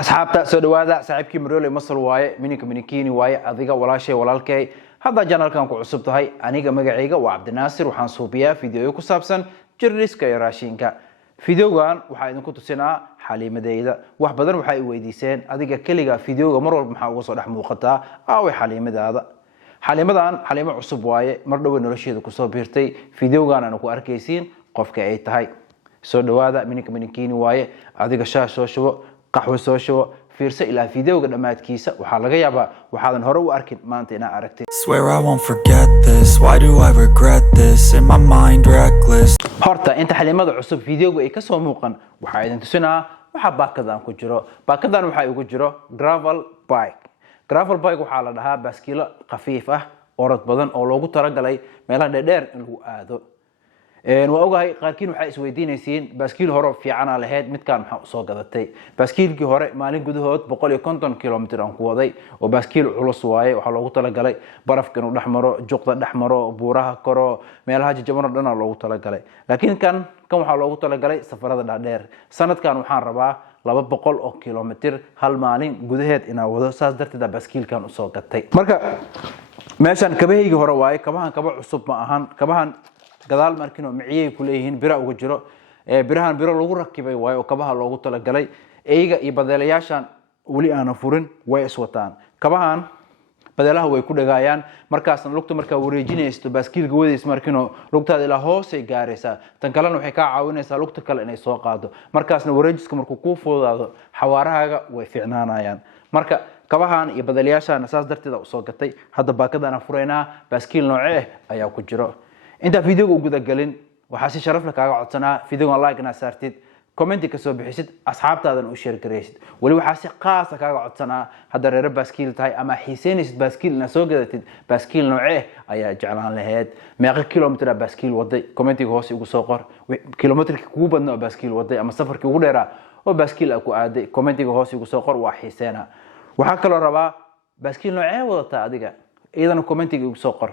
asxaabta soo dhawaada saaxiibkii Maroole Masal waaye mininka minikini waaye adiga walaashay walaalkay hadda channelkan ku cusub tahay aniga magacayga waa Cabdinaasir waxaan suubiyaa fiidiyooyo ku saabsan jirriska iyo raashinka fiidiyoogan waxa idinku tusinaa xaliimadeyda wax badan waxa ay weydiiseen adiga kaliya fiidiyooga mar walba maxaa uga soo dhex muuqataa aaway xaliimadaada xaliimadan xaliimo cusub waaye mar dhow nolosheeda ku soo biirtay fiidiyoogan aan ku arkaysiin qofka ay tahay soo dhawaada mininka minikini waaye adiga shaasho shubo قهوة سوشو فيرسة إلى فيديو قد ما تكيسة وحلقة يابا وحالا هرو أركن ما أنتنا أركتي. Swear I won't forget this. Why do I regret this? In my mind reckless. هرتا أنت حليمة عصب فيديو قد كسو موقن وحايد أنت سنة وحاب باكدان كجرو باكدان وحايد كجرو gravel bike. gravel bike وحالا لها باسكيلة خفيفة أورد بدن أو لوجو ترجلي ميلا ندير إنه هذا. وأوجه قاركين وحي سويدينيسين باسكيل هرب في عنا لهاد مت كان حق قدرتي باسكيل كي هرب مالين جدهات بقول يكونتن كيلومتر عن قوضي وباسكيل علص واي وحلو تلقى برف كانوا دحمرو جقطة دحمرو بورها كرو ميلها جمرة دنا لو تلقى لكن كان كم حلو تلقى سفرات دادير سنة كان محاربة لابد بقول أو كيلومتر هل مالين جدهات إن وده ساس درت ده باسكيل كان قدرتي مركا ماشان كبيه هرب واي كمان كبا عصب معهن كمان gadaal markino miciyay ku leeyihiin bira ugu jiro birahan biro lagu rakibay way oo kabaha loogu tala galay eeyga iyo badalayaashan wali aan furin way iswataan kabahan badalaha way ku dhagaayaan markaasna lugta marka wareejinaysto baaskiilka wadays markino lugtaada ila hoos ay gaaraysaa tan kalena waxay ka caawinaysaa lugta kale inay soo qaado markaasna wareejiska markuu ku fuudaado xawaarahaaga way fiicnaanayaan marka kabahan iyo badalayaashan asaas darteeda u soo gatay hadda baakadana fureynaa baaskiil noocee ayaa ku jiro انت فيديو وجود قالين وحاسي شرف لك على عطنا فيديو لايك انا سارتيد كومنتي كسو بحيسد اصحاب تاعنا وشير كريسد ولي وحاسي قاسك على عطنا هذا رير باسكيل تاعي اما حسين باسكيل نسو قدتد باسكيل نوعيه ايا جعلان لهاد ما كيلومتر باسكيل ودي كومنتي هوس ugu soo qor كيلومتر كو بدنا باسكيل ودي اما سفركي ugu dheera oo baaskiil ku aaday كومنتي هوس ugu soo qor waa xiiseena waxa kale rabaa baaskiil noocee wadata adiga iidan كومنتي ugu soo qor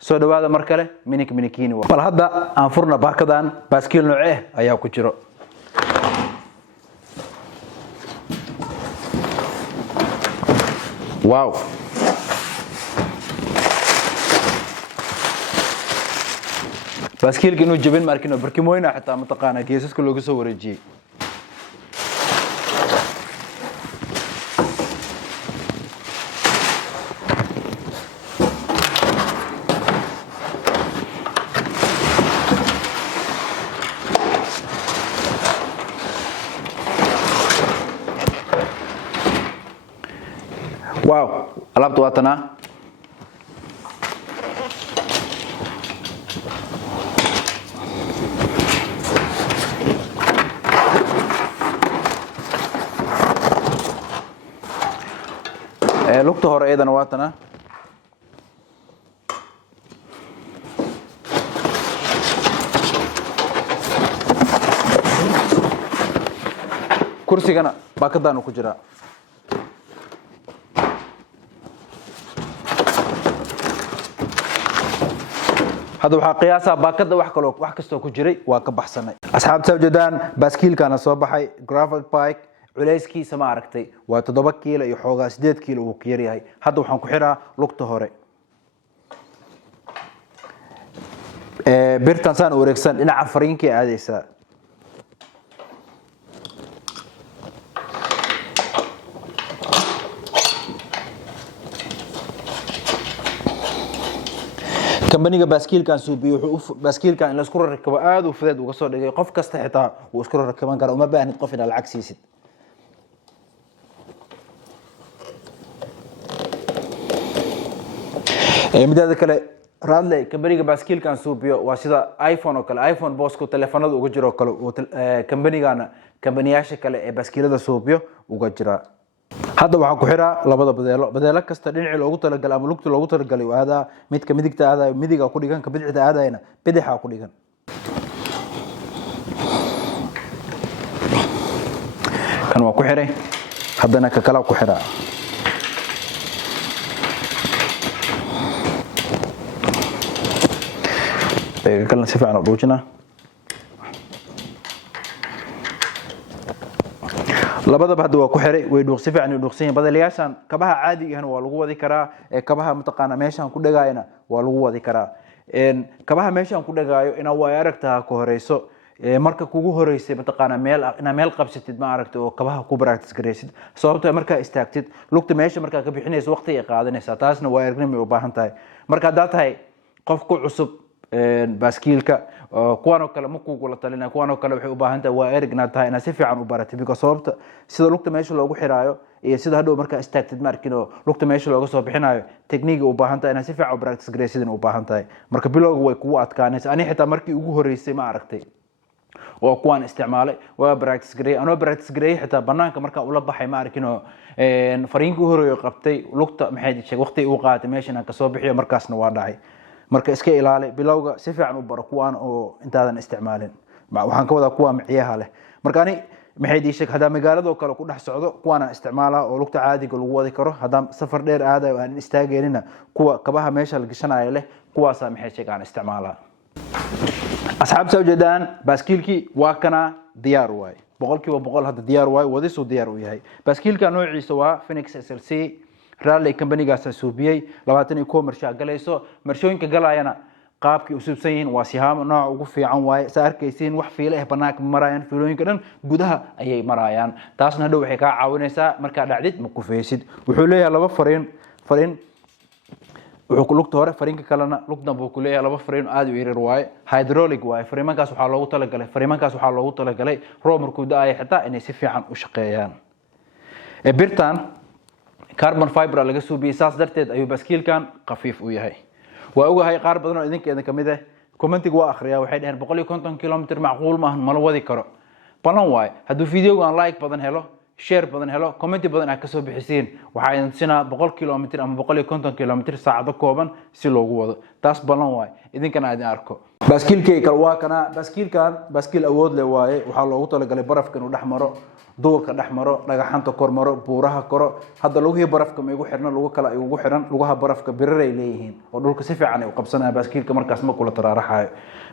soo dhawaada mar kale minik minikini bal hadda aan furna baakadan baaskiil noocee ayaa ku jiro wow baaskiilka inuu jabin markino barkimoyna xitaa mataqaana geesaska looga soo wareejiyay واو alaabtu waa tana lugta hore eedana waa tana kursigana baakadana ku jira هذا waxa qiyaasa baakada wax kasto ku jiray waa ka baxsanay asxaabta wajadaan baaskiilkana soo baxay gravel bike culayskiisa ma aragtay waa 7 kiilo iyo xoogaa 8 kiilo uu ka yahay hadda waxaan ku xiraa lugta hore birtan saan wareegsan dhinaca fariinkii aadaysa كمبانيga baaskiilkan suubiyo wuxuu baaskiilkan in la isku rakabo aad u fudeed uga soo dhigay qof kasta xitaa uu isku rakaban karo uma baahnid qof in lacag siisid midada kale raadley kambaniga baaskiilkan suubiyo waa sida iPhone oo kale iPhone boosku telefoonada uga jiro kale kambanigana kambaniyaasha kale ee baaskiilada suubiyo uga jira hadda waxaan ku xiraa labada badeelo kasta dhinac loogu talagalay ama lugta loogu talagalay waada midka midigta aada midiga ku dhigan ka bidixda aadayna bidixa ku dhigan kan waa ku xiray haddana ka kala ku xiraa kalna si fiican u dhuujina labadaba hadda waa ku xiray way dhuuqsi fiican dhuuqsan yihiin badalayaashan kabaha caadiga ahna waa lagu wadi karaa kabaha mataqaana meeshan ku dhagaayna waa lagu wadi karaa kabaha meeshan ku dhagaayo ina way aragtaa ka horeyso marka kugu horeysay mataqaana meel qabsatid ma aragto oo kabaha ku practice gareysid sababtoo marka istaagtid lugta meesha marka ka bixinayso waqti ay qaadanaysaa taasna waa aragnimo u baahan tahay marka hada tahay qof ku cusub baaskiilka kuwan oo kale ma kugu la talina kuwan oo kale waxay u baahan tahay waa erigna tahay ina si fiican u baratid because sababta sida lugta meesha loogu xiraayo iyo sida hadhow marka istaagtid markino lugta meesha looga soo bixinayo technique u baahan tahay ina si fiican u practice gareysid u baahan tahay marka bilowga way kugu adkaanaysaa ani xitaa markii ugu horeysay ma aragtay oo kuwan isticmaalay waa practice gareey anoo practice gareey xitaa banaanka marka ula baxay ma arkino fariinka horeeyo qabtay lugta maxay sheeg waqti uu qaatay meesha aan ka soo bixiyo markaasna waa dhacay marka iska ilaali bilowga si fiican u baro kuwan oo intaadan isticmaalin waxaan ka wadaa kuwa miciyaha leh marka ani maxay sheeg hada magaalada kale ku dhex socdo kuwan isticmaala oo lugta caadiga lagu wadi karo hada safar dheer aadayo aan istaageenina kuwa kabaha meesha la gashanayo leh kuwaas maxay sheeg aan isticmaalaa asxaabta ujeedaan baaskiilkii waa kana diyaar waay boqolkiiba boqol hadda diyaar waay wadisu diyaar u yahay baaskiilka noociisa waa Phoenix SLC Rally company-gaas suubiyay 21 marsha galayso marshooyinka galayana qaabkii u subsan yihiin waa sihaam nooc ugu fiican waay sa arkaysiin wax fiilo ah banaanka marayaan fiilooyinka dhan gudaha ayay marayaan taasna hadhow waxay ka caawinaysaa marka dhacdid ma ku feesid wuxuu leeyahay laba fariin wuxuu lugta hore fariinka kalena lugdan buu ku leeyahay laba fariin aad u yaryar waay hydraulic waay fariimankaas waxaa loogu talagalay roob markuu da'ay xitaa inay si fiican u shaqeeyaan birtan carbon fiber laga suubiyay saas darteed ayuu baaskiilkan qafiif u yahay waa ogahay qaar badan oo idinkeeda kamid ah commentiga waa akhriyaa waxay dhaheen 150 km macquul ma ahan ma la wadi karo balan waay hadduu video aan like badan helo share badan helo comment badan aad ka soo bixiseen waxa ay sinaa 100 km ama 150 km saacado kooban si loogu wado taas balan waay idinkana aad arko baaskiilkay kala waa kana baaskiil awood leh waaye waxa loogu talagalay barafka inuu dhaxmaro duurka dhaxmaro dhagaxanta kor maro buuraha koro hadda lagu barafka ma igu xirna lagu kala igu xiran lugaha barafka biriray leeyihiin oo dhulka si fiican ay u qabsanayaan baaskiilka markaas ma kula taraaraxayo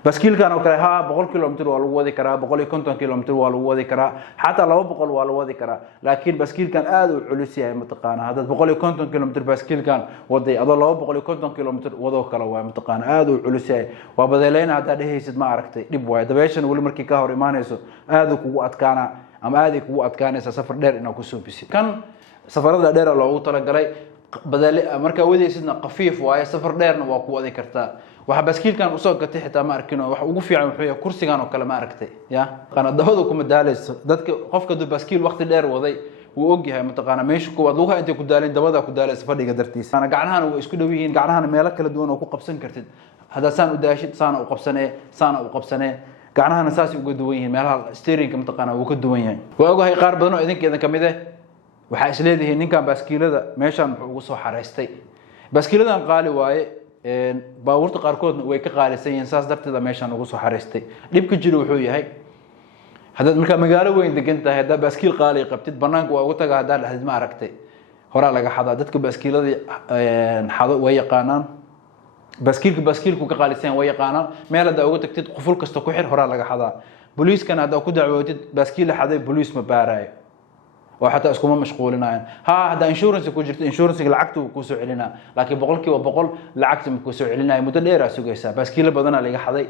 baaskiilkan oo kale 100 km waa lagu wadi karaa 150 km waa lagu wadi karaa xataa 200 waa lagu wadi karaa laakiin baaskiilkan aad u culus yahay mataqaana hadda 150 km baaskiilkan waday adoo 250 km wado kala waa mataqaana aad u culus yahay waa badaleena hadda dhehaysid ma aragtay dib waay dabeeshan wali markii ka hor imaanayso aad kugu adkaana ama aad kugu adkaanaysa safar dheer inaa ku soo bisid kan safarada dheer loogu talagalay badal marka wadaysidna qafiif waaye safar dheerna waa ku wadi kartaa waxa baaskiilkan u soo gatay xitaa ma arkino wax ugu fiican wuxuu yahay kursigan oo kale ma aragtay ya qanadahooda kuma daalayso dadka qofka duu baaskiil waqti dheer waday wuu og yahay mataqaana meesha ku wad lugaha intay ku daalin dabada ku daalayso fadhiga dartiisa ana gacanahan way isku dhow yihiin gacanahan meelo kala duwan oo ku qabsan kartid hada saan u daashid saana u qabsanee gacanahan saas uga duwan yihiin meelaha steeringka mataqaana uu ka duwan yahay waa ogahay qaar badan oo idinkeeda kamid ah waxa isleedahay ninkan baaskiilada meeshan wuxuu ugu soo xareystay baaskiiladan qaali waaye baabuurta qaarkoodna way ka qaalisan yihiin saas darteed meeshan ugu soo xareystay dhibka jiro wuxuu yahay hadda marka magaalo weyn degan tahay hadda baaskiil qaali qabtid banaanka waa ugu tagaa hadda dhaxdid ma aragtay hore laga xadaa dadka baaskiilada xado way yaqaanaan baaskiilku ka qaalisan way yaqaanaan meel hadda ugu tagtid quful kasta ku xir hore laga xadaa booliiskana hadda ku dacwootid baaskiil xaday booliis ma baarayo oo xataa iskuma mashquulinayaan hadda insurance ku jirto insurance lacagtu ku soo celinaa laakiin boqolkiiba boqol lacagtu ma ku soo celinayo muddo dheer ah sugaysaa baaskiil badan laga xaday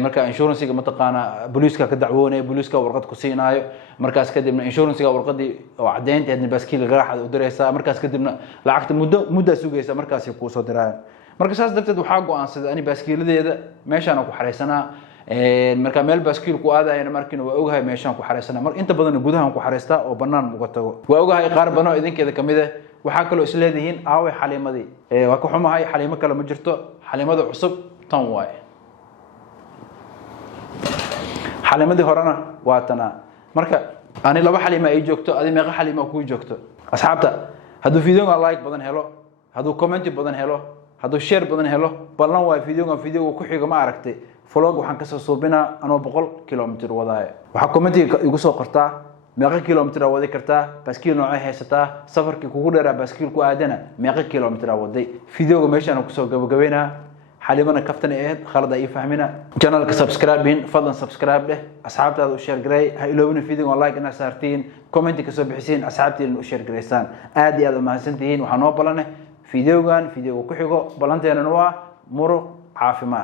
marka insurance mataqaana booliiska ka dacwoonay booliiska warqad ku siinaayo markaas kadibna insurance warqadii oo cadeynteedna baaskiil laga xaday u diraysaa markaas kadibna lacagta muddo sugaysaa markaas ku soo dirayaan marka saas darteed waxa go'aansaday ani baaskiiladeeda meeshaan ku xareysanaa marka meel baaskiil ku aadayna markiina waa ogahay meeshaan ku xareysana mar inta badan gudahan ku xareystaa oo banaan uga tago waa ogahay qaar badan oo idinkeeda kamid ah waxa kale oo isleedihiin aaway xaliimadii waa ka xumahay xaliimo kale ma jirto xaliimada cusub tan waay xaliimadii horena waa tana marka ani laba xaliima ay joogto adi meeqa xaliima ku joogto asxaabta haduu video like badan helo haduu comment badan helo haduu share badan helo ballan waa video ku xiga ma aragtay vlog waxaan ka soo suubinaa anoo 100 km wadaayo waxa commentiga igu soo qortaa meeqa kilomitir wadi kartaa baaskiil nooca haysataa safarkii kugu dheeraa baaskiil ku aadana meeqa kilomitir waday videoga meeshaan ku soo gabagabeynaa حاليا كفتن إيه خالد أي فهمنا channel كسبسكرايبين فضلا سبسكرايب له أصحابتي هذا وشير جراي هاي لو بنو فيديو والله إن سارتين كومنت كسب حسين أصحابتي اللي وشير جرايسان آدي هذا ما سنتين وحنوب بلنا فيديو كحيقو بلانتين نوا مرو عافيمات